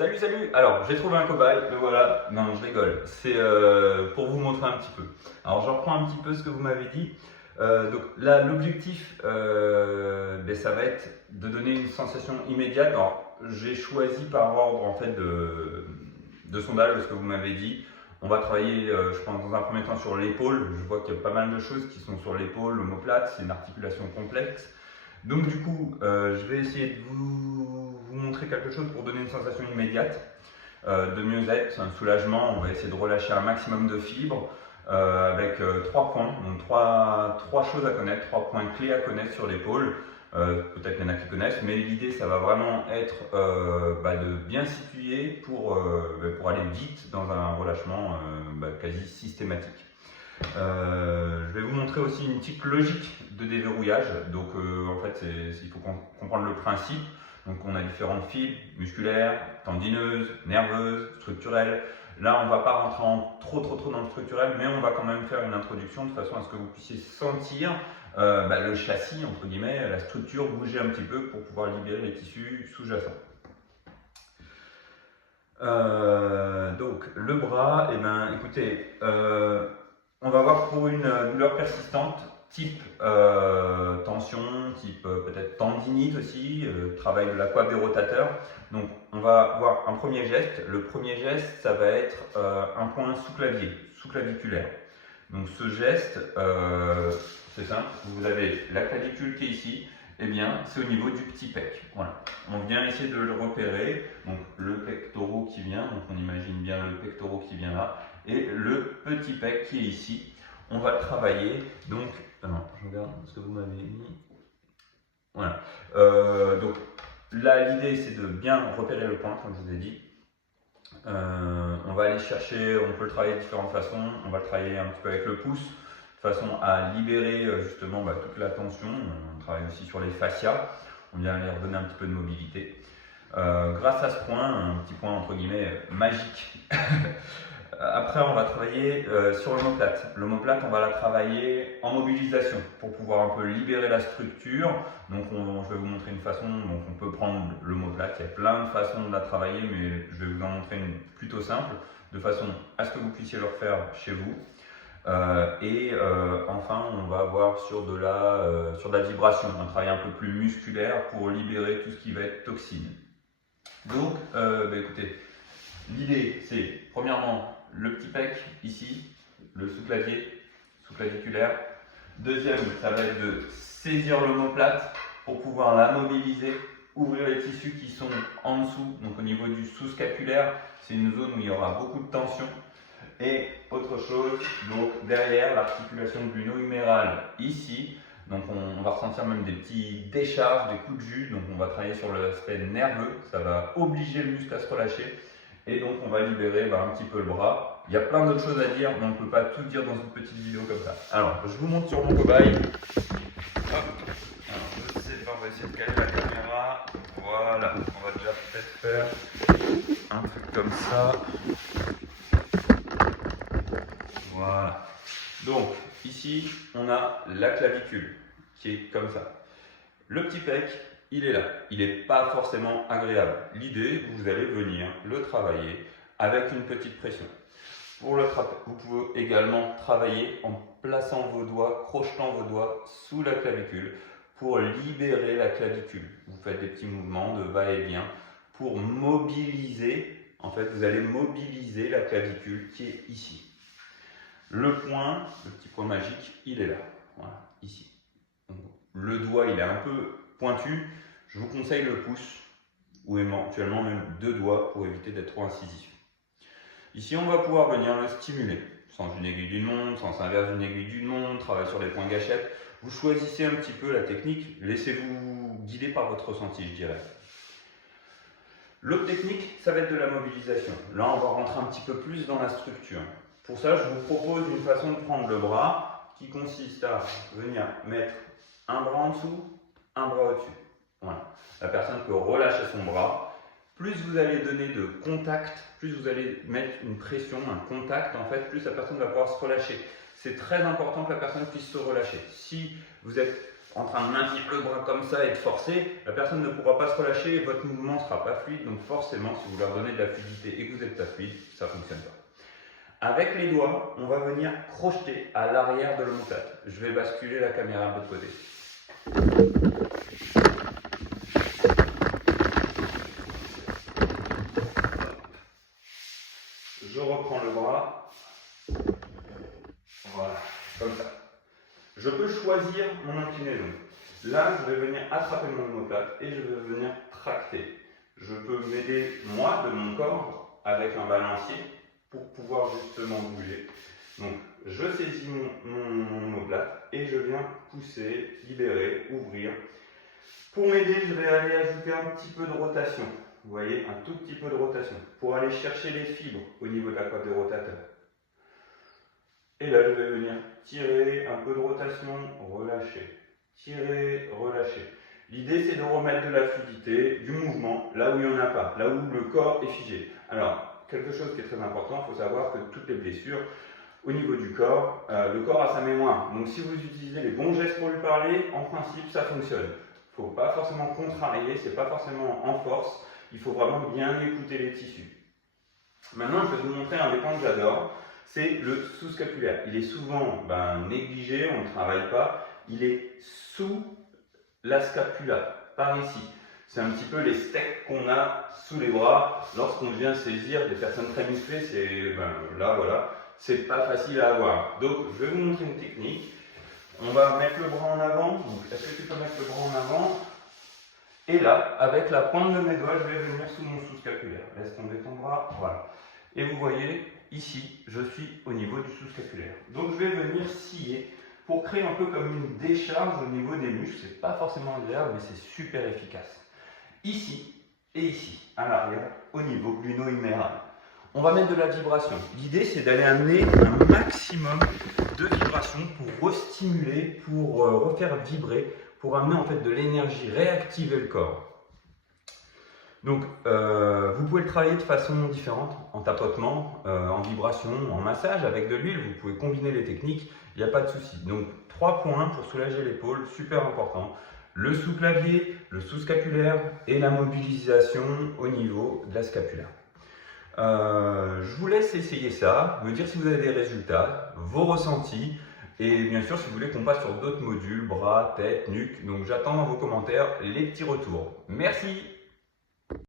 Salut, salut! Alors, j'ai trouvé un cobaye, le voilà. Non, je rigole. C'est pour vous montrer un petit peu. Alors, je reprends un petit peu ce que vous m'avez dit. Donc là, l'objectif, ça va être de donner une sensation immédiate. Alors, j'ai choisi par ordre en fait de sondage de ce que vous m'avez dit. On va travailler, je pense, dans un premier temps sur l'épaule. Je vois qu'il y a pas mal de choses qui sont sur l'épaule, l'omoplate, c'est une articulation complexe. Donc du coup, je vais essayer de vous montrer quelque chose pour donner une sensation immédiate de mieux-être, un soulagement. On va essayer de relâcher un maximum de fibres avec 3 points, donc trois choses à connaître, 3 points clés à connaître sur l'épaule. Peut-être qu'il y en a qui connaissent, mais l'idée ça va vraiment être de bien situer pour aller vite dans un relâchement quasi systématique. Je vais vous montrer aussi une petite logique de déverrouillage. Donc en fait, il faut comprendre le principe. Donc on a différentes fibres musculaires, tendineuses, nerveuses, structurelles. Là, on ne va pas rentrer trop dans le structurel, mais on va quand même faire une introduction de façon à ce que vous puissiez sentir le châssis, entre guillemets, la structure bouger un petit peu pour pouvoir libérer les tissus sous-jacents. Donc le bras, écoutez, on va voir pour une douleur persistante, type tension, type peut-être tendinite aussi, travail de la coiffe des rotateurs. Donc on va voir un premier geste. Le premier geste, ça va être un point sous-clavier, sous-claviculaire. Donc ce geste, c'est simple, vous avez la clavicule qui est ici, et bien c'est au niveau du petit pec. Voilà. On vient essayer de le repérer, donc le pectoral qui vient, donc on imagine bien le pectoral qui vient là, et le petit pec qui est ici. On va le travailler, donc, je regarde ce que vous m'avez mis. Voilà. Donc là, l'idée c'est de bien repérer le point, comme je vous ai dit. On va aller chercher, on peut le travailler de différentes façons. On va le travailler un petit peu avec le pouce, de façon à libérer justement toute la tension. On travaille aussi sur les fascias, on vient les redonner un petit peu de mobilité. Grâce à ce point, un petit point entre guillemets magique. Après, on va travailler sur l'omoplate. L'omoplate, on va la travailler en mobilisation pour pouvoir un peu libérer la structure. Donc, je vais vous montrer une façon. Donc, on peut prendre l'omoplate. Il y a plein de façons de la travailler, mais je vais vous en montrer une plutôt simple, de façon à ce que vous puissiez le refaire chez vous. Enfin, on va avoir sur de la vibration, un travail un peu plus musculaire pour libérer tout ce qui va être toxine. Donc, écoutez, l'idée, c'est premièrement le petit pec ici, le sous-clavier, sous-claviculaire. Deuxième, ça va être de saisir l'omoplate pour pouvoir la mobiliser, ouvrir les tissus qui sont en dessous, donc au niveau du sous-scapulaire. C'est une zone où il y aura beaucoup de tension. Et autre chose, donc derrière l'articulation gluno-humérale ici, donc on va ressentir même des petits décharges, des coups de jus, donc on va travailler sur l'aspect nerveux, ça va obliger le muscle à se relâcher. Et donc on va libérer un petit peu le bras. Il y a plein d'autres choses à dire, mais on ne peut pas tout dire dans une petite vidéo comme ça. Alors, je vous montre sur mon cobaye. Hop. Alors, on va essayer de caler la caméra. Voilà, on va déjà peut-être faire un truc comme ça. Voilà. Donc, ici, on a la clavicule qui est comme ça. Le petit pec, il est là. Il n'est pas forcément agréable. L'idée, vous allez venir le travailler avec une petite pression. Pour le vous pouvez également travailler en plaçant vos doigts, crochetant vos doigts sous la clavicule pour libérer la clavicule. Vous faites des petits mouvements de va-et-vient pour mobiliser. En fait, vous allez mobiliser la clavicule qui est ici. Le point, le petit point magique, il est là. Voilà, ici. Le doigt, il est un peu pointu. Je vous conseille le pouce ou éventuellement même 2 doigts pour éviter d'être trop incisif. Ici, on va pouvoir venir le stimuler. Sens d'une aiguille d'une montre, sens inverse d'une aiguille d'une montre, travail sur les points gâchettes. Vous choisissez un petit peu la technique. Laissez-vous guider par votre ressenti, je dirais. L'autre technique, ça va être de la mobilisation. Là, on va rentrer un petit peu plus dans la structure. Pour ça, je vous propose une façon de prendre le bras qui consiste à venir mettre un bras en dessous, un bras au-dessus. Voilà. La personne peut relâcher son bras. Plus vous allez donner de contact, plus vous allez mettre une pression, un contact, en fait, plus la personne va pouvoir se relâcher. C'est très important que la personne puisse se relâcher. Si vous êtes en train de maintenir le bras comme ça et de forcer, la personne ne pourra pas se relâcher et votre mouvement ne sera pas fluide. Donc forcément, si vous leur donnez de la fluidité et que vous n'êtes pas fluide, ça ne fonctionne pas. Avec les doigts, on va venir crocheter à l'arrière de l'omoplate. Je vais basculer la caméra un peu de côté. Je reprends le bras. Voilà, comme ça. Je peux choisir mon inclinaison. Là, je vais venir attraper mon omoplate et je vais venir tracter. Je peux m'aider, moi, de mon corps, avec un balancier pour pouvoir justement bouger. Donc, je saisis mon omoplate et je viens pousser, libérer, ouvrir. Pour m'aider, je vais aller ajouter un petit peu de rotation. Vous voyez, un tout petit peu de rotation pour aller chercher les fibres au niveau de la coiffe des rotateurs. Et là, je vais venir tirer, un peu de rotation, relâcher. Tirer, relâcher. L'idée, c'est de remettre de la fluidité, du mouvement, là où il n'y en a pas, là où le corps est figé. Alors, quelque chose qui est très important, il faut savoir que toutes les blessures, au niveau du corps, le corps a sa mémoire. Donc, si vous utilisez les bons gestes pour lui parler, en principe, ça fonctionne. Il ne faut pas forcément contrarier, ce n'est pas forcément en force. Il faut vraiment bien écouter les tissus. Maintenant, je vais vous montrer un des points que j'adore. C'est le sous-scapulaire. Il est souvent négligé, on ne travaille pas. Il est sous la scapula, par ici. C'est un petit peu les steaks qu'on a sous les bras lorsqu'on vient saisir des personnes très musclées. C'est là, voilà, c'est pas facile à avoir. Donc, je vais vous montrer une technique. On va mettre le bras en avant. Donc, est-ce que tu peux mettre le bras en avant? Et là, avec la pointe de mes doigts, je vais venir sous mon sous-scapulaire. Laisse tomber ton bras, voilà. Et vous voyez, ici, je suis au niveau du sous-scapulaire. Donc, je vais venir scier pour créer un peu comme une décharge au niveau des muscles. C'est pas forcément agréable, mais c'est super efficace. Ici et ici, à l'arrière, au niveau gluno-huméral. On va mettre de la vibration. L'idée, c'est d'aller amener un maximum de vibration pour restimuler, pour refaire vibrer, pour amener en fait de l'énergie, réactiver le corps. Donc, vous pouvez le travailler de façon différente, en tapotement, en vibration, en massage, avec de l'huile. Vous pouvez combiner les techniques, il n'y a pas de souci. Donc, 3 points pour soulager l'épaule, super important. Le sous-clavier, le sous-scapulaire et la mobilisation au niveau de la scapula. Je vous laisse essayer ça, me dire si vous avez des résultats, vos ressentis. Et bien sûr, si vous voulez qu'on passe sur d'autres modules, bras, tête, nuque. Donc, j'attends dans vos commentaires les petits retours. Merci!